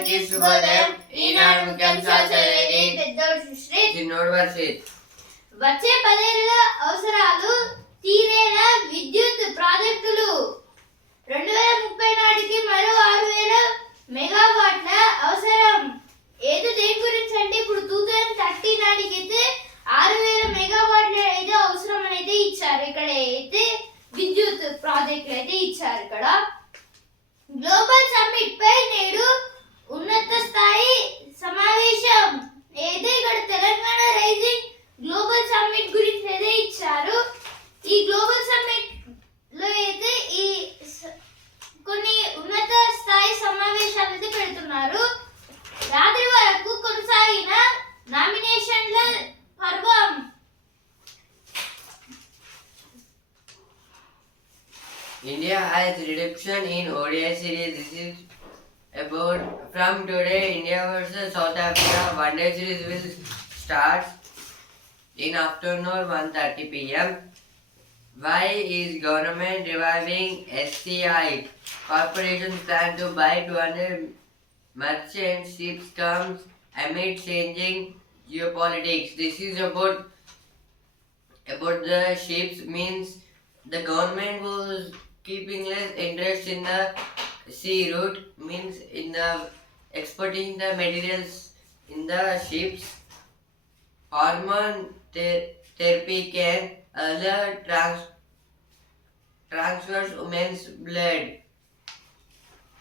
అందరికీ శుభోదయం ఈనాడు ముఖ్యాంశాలు చదివేది పెద్దోడు సుశ్రీ చిన్నోడు వర్షిత్ వచ్చే పదేళ్ళ అవసరాలు తీరేలా విద్యుత్ ప్రాజెక్టులు. రెండు వేల ముప్పై నాటికి మరో ఆరు వేల మెగావాట్ల అవసరం. ఏదో దేని గురించి అంటే ఇప్పుడు టూ థౌజండ్ థర్టీ నాటికి అయితే ఆరు వేల మెగావాట్ల అయితే అవసరం అని అయితే ఇచ్చారు. ఇక్కడ అయితే విద్యుత్ ప్రాజెక్టులు అయితే ఇచ్చారు ఇక్కడ. గ్లోబల్ సమ్మిట్ పై నేడు ఉన్నత స్థాయి సమావేశం ఏదో ఇక్కడ తెలంగాణ రైజింగ్ గ్లోబల్ సమ్మిట్ గురించి ఏదో ఇచ్చారు. ఈ గ్లోబల్ సమ్మిట్లో అయితే ఈ కొన్ని ఉన్నత స్థాయి సమావేశాలు అయితే పెడుతున్నారు. రాత్రి వరకు కొనసాగిన నామినేషన్ల పర్వం. India has reduction in ODI series. This is from today. India versus South Africa one day series will start in afternoon 1:30 p.m. Why is government reviving SCI? Corporations plan to buy 200 merchant ships comes amid changing geopolitics. This is about about the ships means the government was keeping less interest in the sea route means in the exporting the materials in the ships hormone ther- therapy can alert trans- transfers women's blood.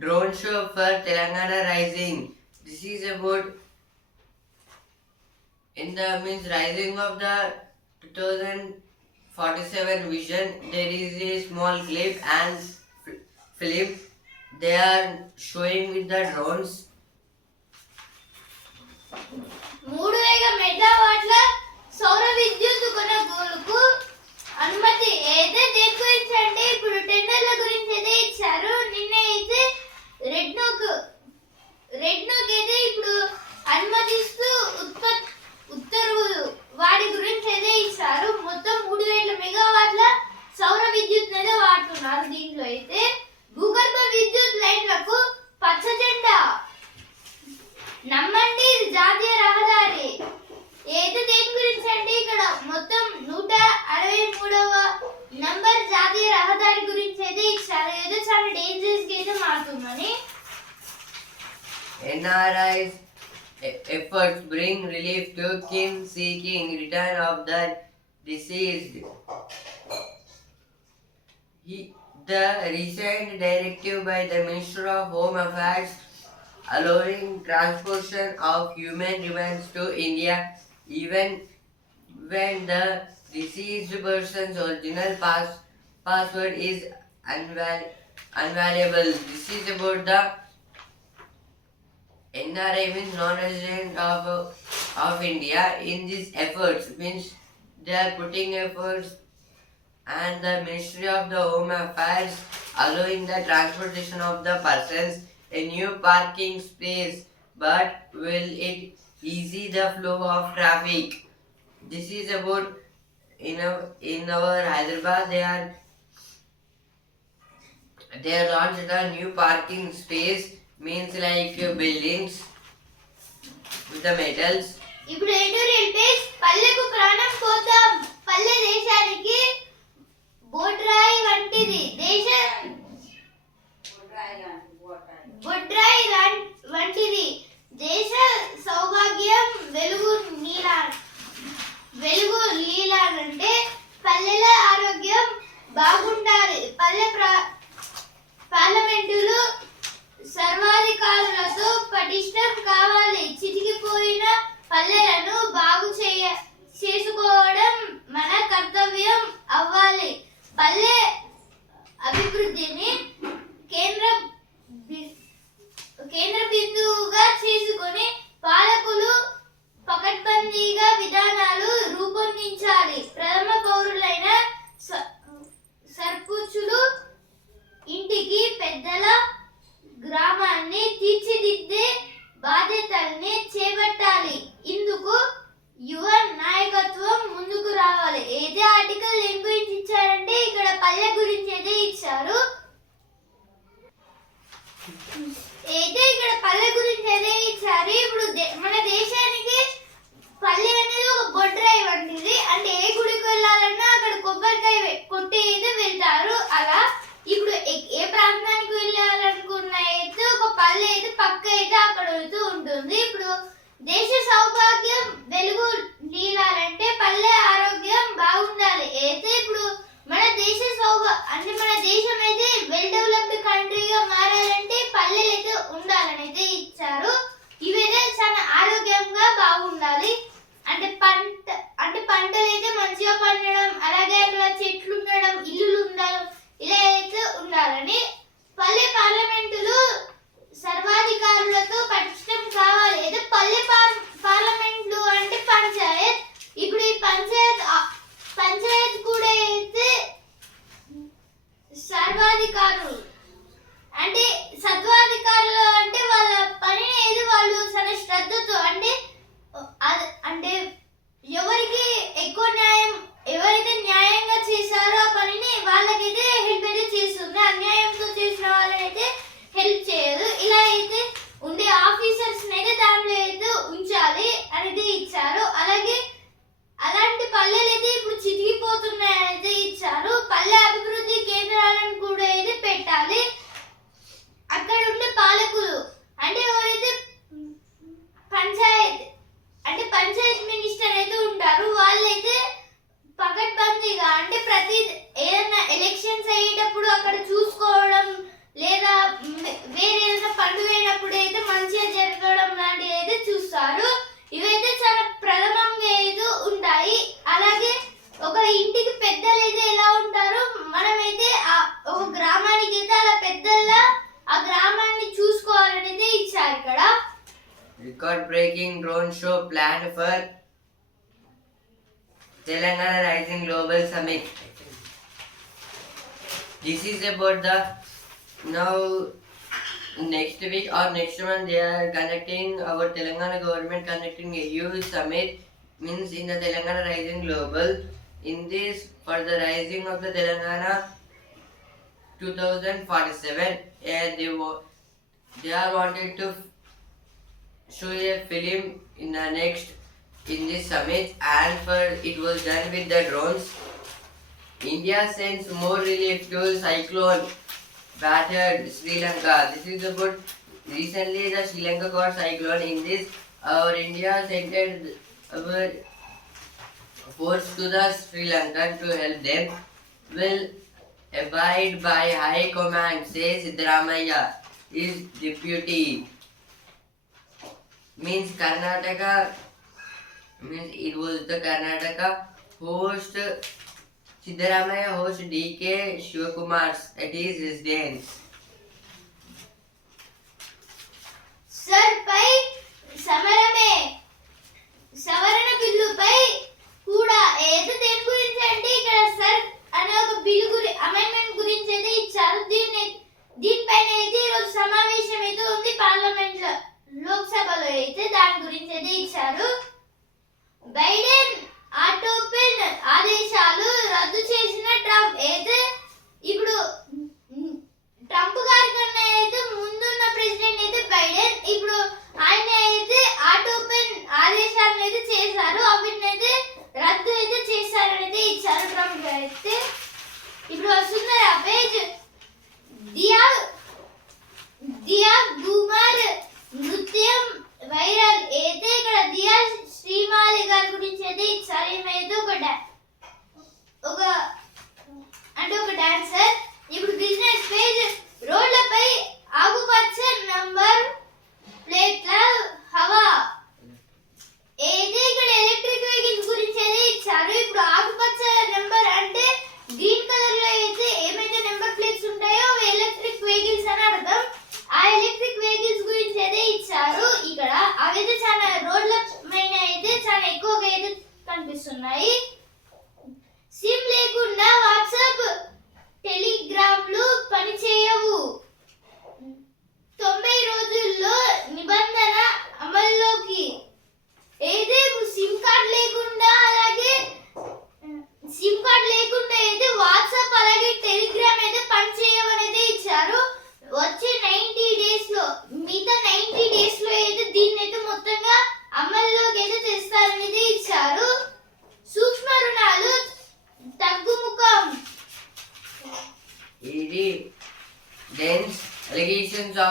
Drone show for telangana rising. This is about in the means rising of the 2047 vision there is a small clip and film they are showing with the drones మూడు వేల మెగావాట్ల సౌర విద్యుత్ కొనుగోలుకు seeking return of the deceased he, the recent directive by the minister of home affairs allowing transportation of human remains to India even when the deceased person's original pass, password is unvaluable. This is about the NRI means non-resident of, of India in these efforts means they are putting efforts and the Ministry of the Home Affairs allowing the transportation of the persons a new parking space but will it easy the flow of traffic? This is about in our in our hyderabad they are they launched a new parking space means like buildings with the metals. ఇప్పుడు editorial page పల్లెకు ప్రాణం పోతాం. పల్లె దేశానికి బోడ్రాయి వంటిది. దేశ బొడ్రాయి రం- వంటిది. దేశ సౌభాగ్యం వెలుగు నీలా వెలుగు లీలాలంటే పల్లెల ఆరోగ్యం బాగుండాలి. పల్లె ప్ర- పార్లమెంటులు सर्वाधिकार అయితే ఇక్కడ పల్లె గురించి అదే ఇచ్చారు ఇప్పుడు మన దేశానికి పల్లె అనేది ఒక గొడ్రై వంటిది. అంటే ఏ గుడికి వెళ్ళాలన్నా అక్కడ కొబ్బరికాయ కొట్టి అయితే వెళ్తారు. అలా ఇప్పుడు ఏ ప్రాంతానికి వెళ్ళాలనుకున్న అయితే ఒక పల్లె అయితే పక్క అయితే అక్కడ వెళ్తూ ఉంటుంది. ఇప్పుడు దేశ సౌభాగ్యం వెలుగు నీలాలంటే పల్లె ఆరోగ్యం బాగుండాలి. అయితే ఇప్పుడు మన దేశ సౌభ అంటే మన దేశం అయితే వెల్ డెవలప్డ్ కంట్రీగా మారాలంటే పల్లెలు అయితే ఉండాలని అయితే ఇచ్చారు. ఇవైతే చాలా ఆరోగ్యంగా బాగుండాలి. అంటే పంట అంటే పంటలు అయితే మంచిగా పండడం అలాగే అక్కడ చెట్లు ఉండడం ఇల్లులు ఉండడం Telangana Rising Global Summit. This is about the now next week or next month they are conducting our Telangana government conducting a huge summit means in the Telangana Rising Global. In this for the rising of the Telangana 2047 and they they are wanted to show a film in the next in this summit and for it was done with the drones. India sends more relief to cyclone battered Sri Lanka. This is about recently the Sri Lanka got cyclone. In this, our India sent our force to the Sri Lankan to help them. Will abide by High Command, says Siddaramaiah, his deputy means Karnataka means it was the Karnataka host Siddaramaya host DK Shivakumar's at his residence. SIR పై సమరమే సవరణ బిల్లుపై కూడా ఏదో దేని గురించి అంటే ఇక్కడ sir అనే ఒక బిల్లు గురి అమెండ్మెంట్ గురించి అయితే ఇచ్చారు దీన్ని దీనిపైన అయితే ఈరోజు సమావేశం అయితే ఉంది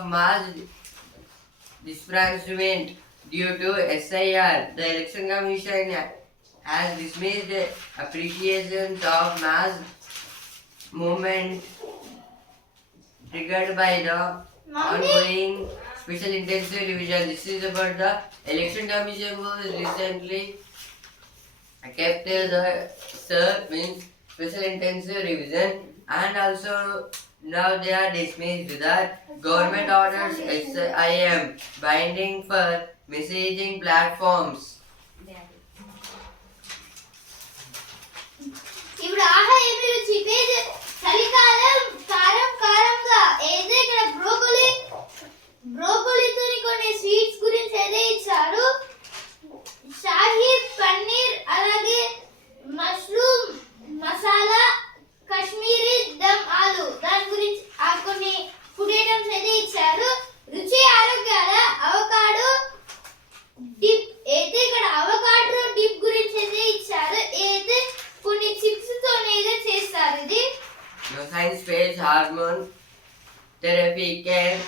of mass disbursement due to SIR. The Election Commission has dismissed appreciations of mass movement triggered by the ongoing special intensive revision. This is about the Election Commission was recently kept the sir means special intensive revision and also now they are dismissed that government orders SIM binding for messaging platforms. ఇప్పుడు ఆహా ఏమి రుచి page చలికాలం కారం కారంగా ఏదో ఇక్కడ broccoli బ్రోకోలితో కొన్ని స్వీట్స్ గురించి ఏదో ఇచ్చారు షాహీ పన్నీర్ అలాగే మష్రూమ్ మసాలా కాశ్మీరీ దమ్ ఆలు దాని గురించి కొన్ని ఫుడ్ ఐటమ్స్ అయితే ఇచ్చారు రుచి ఆరోగ్యాల అవకాడో డిప్ అయితే ఇక్కడ అవకాడో డిప్ గురించి అయితే ఇచ్చారు ఏదైతే కొన్ని చిప్స్తో తోనే చేస్తారు ఇది science page hormone therapy can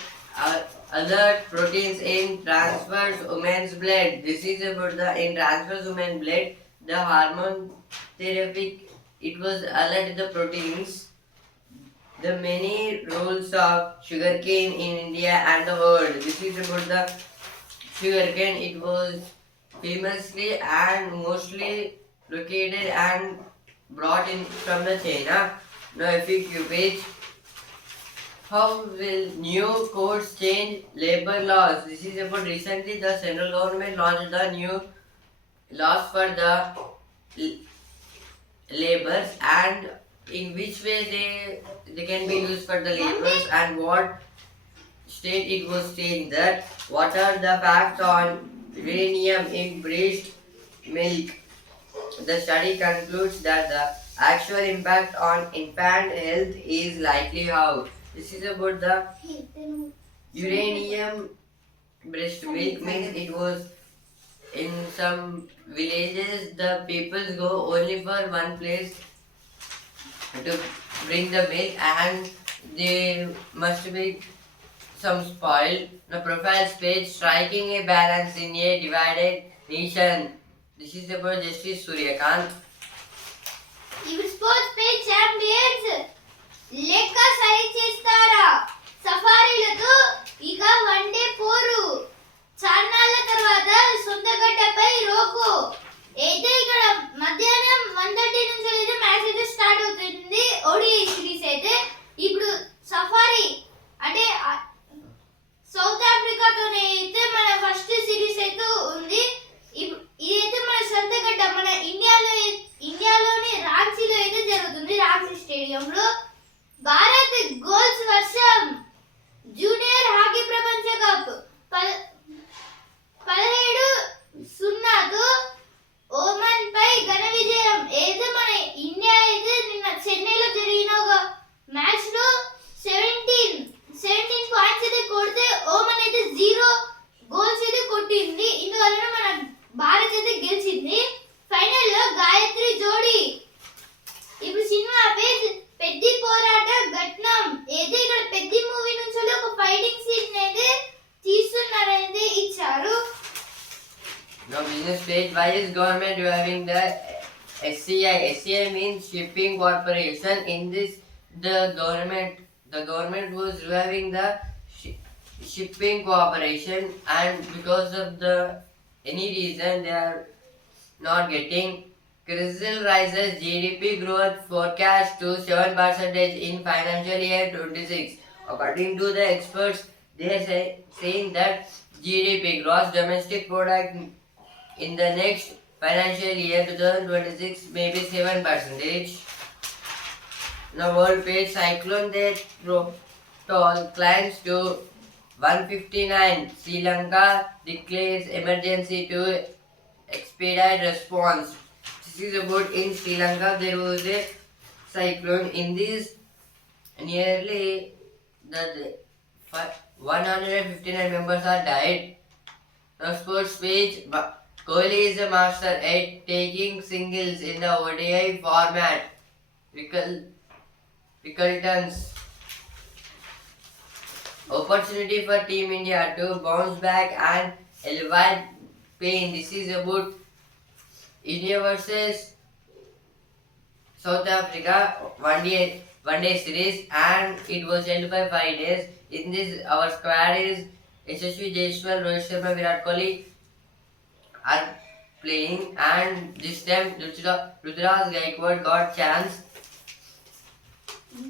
other proteins in transverse women's blood. This is about the in transfers women blood, the hormone therapy it was alert the proteins. The many roles of sugarcane in India and the world. This is about the sugarcane. It was famously and mostly located and brought in from the China. Now FAQ page. How will new codes change labor laws? This is about recently the central government launched the new laws for the labors and in which way they they can be used for the labors and what state it was changed that what are the facts on uranium in breast milk? The study concludes that the actual impact on infant health is likely how? This is about the uranium breast milk means it was in some villages the people go only for one place to bring the milk and they must be some spoiled the profiles page striking a balance in a divided nation this is about justice suryakant ఇవి sports page champions లెక్క సరి చేస్తారా సఫారీలతో ఇక one day పోరు చాన్నాళ్ళ తర్వాత సొంతగడ్డపై రోకు. అయితే ఇక్కడ మధ్యాహ్నం వన్ థర్టీ నుంచి అయితే మ్యాచ్ అయితే స్టార్ట్ అవుతుంది. ఓడిఐ సిరీస్ అయితే. ఇప్పుడు సఫారీ అంటే సౌత్ ఆఫ్రికాతోనే అయితే మన ఫస్ట్ సిరీస్ అయితే ఉంది. ఇదైతే మన సొంతగడ్డ మన ఇండియాలో ఇండియాలోని రాంచీలో అయితే జరుగుతుంది రాంచీ స్టేడియంలో. భారత్ గోల్స్ వర్షం corporation. In this, the government, the government was reviving the shi- shipping cooperation, and because of the any reason they are not getting. CRISIL rises GDP growth forecast to 7% in financial year 26. According to the experts, they are say, saying that GDP, gross domestic product, in the next financial year 2026 may be 7 Now world page cyclone that toll climbs to 159. Sri Lanka declares emergency to expedite response. This is about in Sri Lanka there was a cyclone. In this nearly the the- 159 members are died. The sports page. Kohli is a master at taking singles in the ODI format. Vicultons. Opportunity for Team India to bounce back and elevate pain. This is about India versus South Africa one day one day series and it was held by five days. In this our squad is Yashasvi Jaiswal, Rohit Sharma, Virat Kohli are playing and this time Rutra, Gaikwad got chance.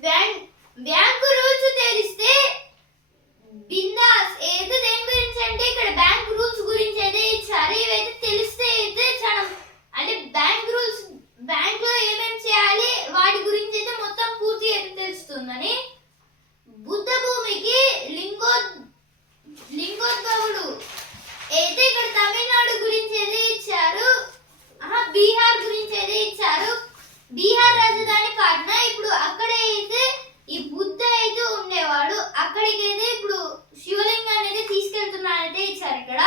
Bank bank rules తెలిస్తే బిందాస్ ఏదో దేని గురించి అంటే ఇక్కడ bank rules గురించి అయితే ఇచ్చారు ఇవైతే తెలిస్తే అయితే చాలా అంటే బ్యాంక్ రూల్స్ బ్యాంక్లో ఏమేమి చేయాలి వాటి గురించి అయితే మొత్తం పూర్తి అయితే తెలుస్తుందని. బుద్ధ భూమికి లింగో లింగోద్భవుడు అయితే ఇక్కడ తమిళనాడు గురించి అయితే ఇచ్చారు ఆహా, బీహార్ గురించి అయితే ఇచ్చారు బీహార్ రాజధాని పాట్నా ఇప్పుడు అక్కడే అయితే ఈ బుద్ధ అయితే ఉండేవాడు అక్కడికి అయితే ఇప్పుడు శివలింగాన్ని అయితే తీసుకెళ్తున్నానైతే ఇచ్చారు ఇక్కడ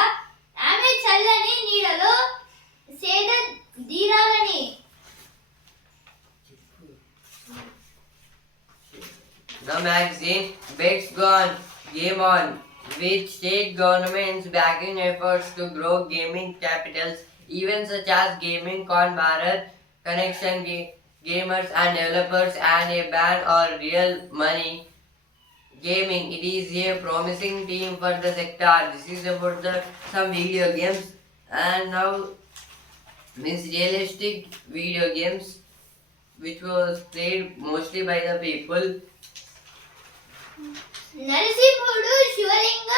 ఆమె చల్లని నీడలో సేద దీరాలని The magazine bets gone game on with state governments backing efforts to grow gaming capitals, even such as Gaming Con Bharat, Connection Ga- gamers and developers and a ban on real money gaming. It is a promising team for the sector. This is about the some video games and now means realistic video games which was played mostly by the people. Narasipur Shivalinga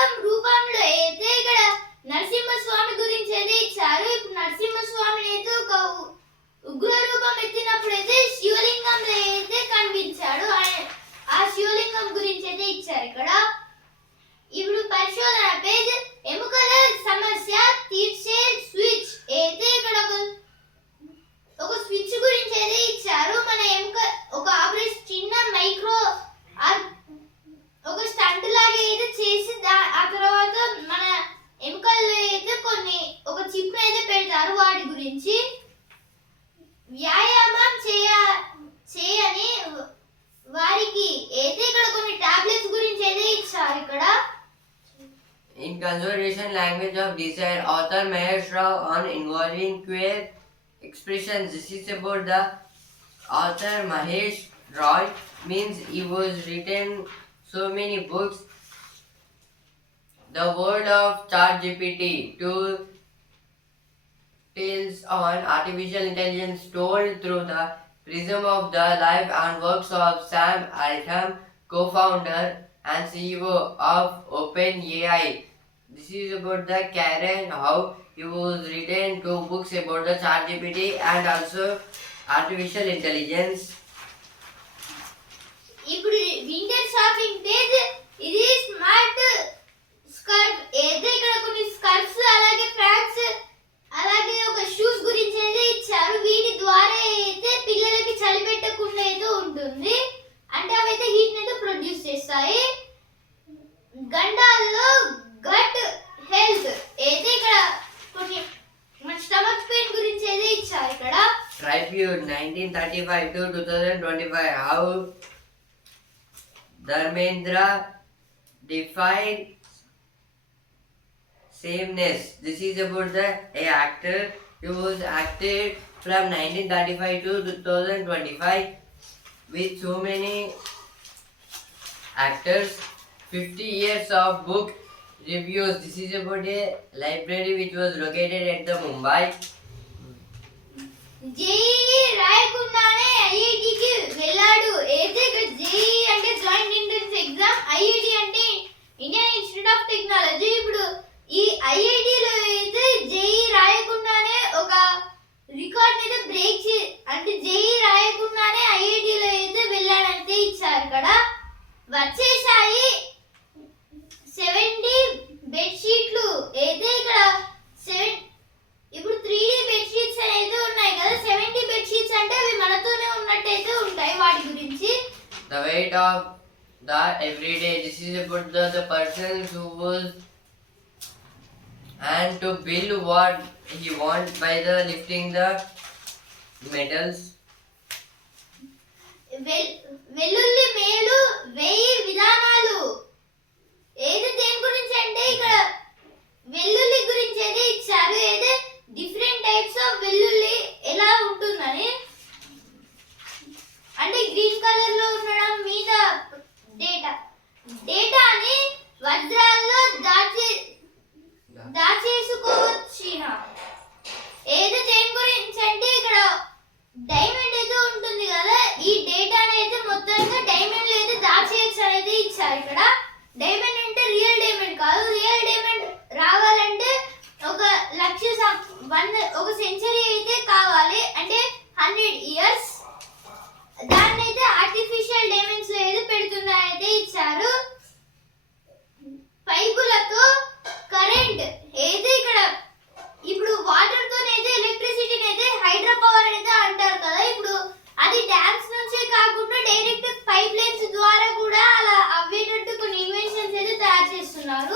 In conservation language of desire, author Mahesh Rao on involving queer expressions. This is about the author Mahesh Roy means he was written so many books. The world of ChatGPT to tales on artificial intelligence told through the prism of the life and works of Sam Altman, co-founder and CEO of OpenAI. This is about the Karen how he was written two books about the ChatGPT and also artificial intelligence. Is about the a actor who was acted from 1935 to 2025 with so many actors. 50 years of book reviews. This is about a library which was located at the Mumbai. JEE రాయకుండానే ఐఐటికి వెళ్ళాడు అయితే ఇక్కడ JEE అంటే joint entrance exam IIT అంటే Indian institute of technology ఇప్పుడు ఈ ఐఐటిలో అయితే జేఈ రాయకుండానే ఒక రికార్డ్ మీద బ్రేక్ చే అంటే జేఈ రాయకుండానే ఐఐటిలో అయితే వెళ్ళాడంటే ఇచ్చారు ఇక్కడ వచ్చేసాయి సెవెంటీ బెడ్షీట్లు అయితే ఇక్కడ సెవెన్ ఇప్పుడు త్రీ డి బెడ్షీట్స్ అయితే ఉన్నాయి కదా. సెవెంటీ బెడ్షీట్స్ అంటే అవి మనతోనే ఉన్నట్టయితే ఉంటాయి వాటి గురించి. The weight of the everyday this is about the the who was and to build what he wants by the lifting the medals. వెల్లుల్లి మేలు వెయ్యి విధానాలు. ఏది దేని గురించి అంటే ఇక్కడ వెల్లుల్లి గురించి అయితే ఇచ్చారు. ఏదో? డిఫరెంట్ టైప్స్ ఆఫ్ వెల్లుల్లి ఎలా ఉంటుందని. అంటే గ్రీన్ కలర్లో ఉండడం మీద డేటా డేటా అని వజ్రాల్లో దాచి That's it. 마지막으로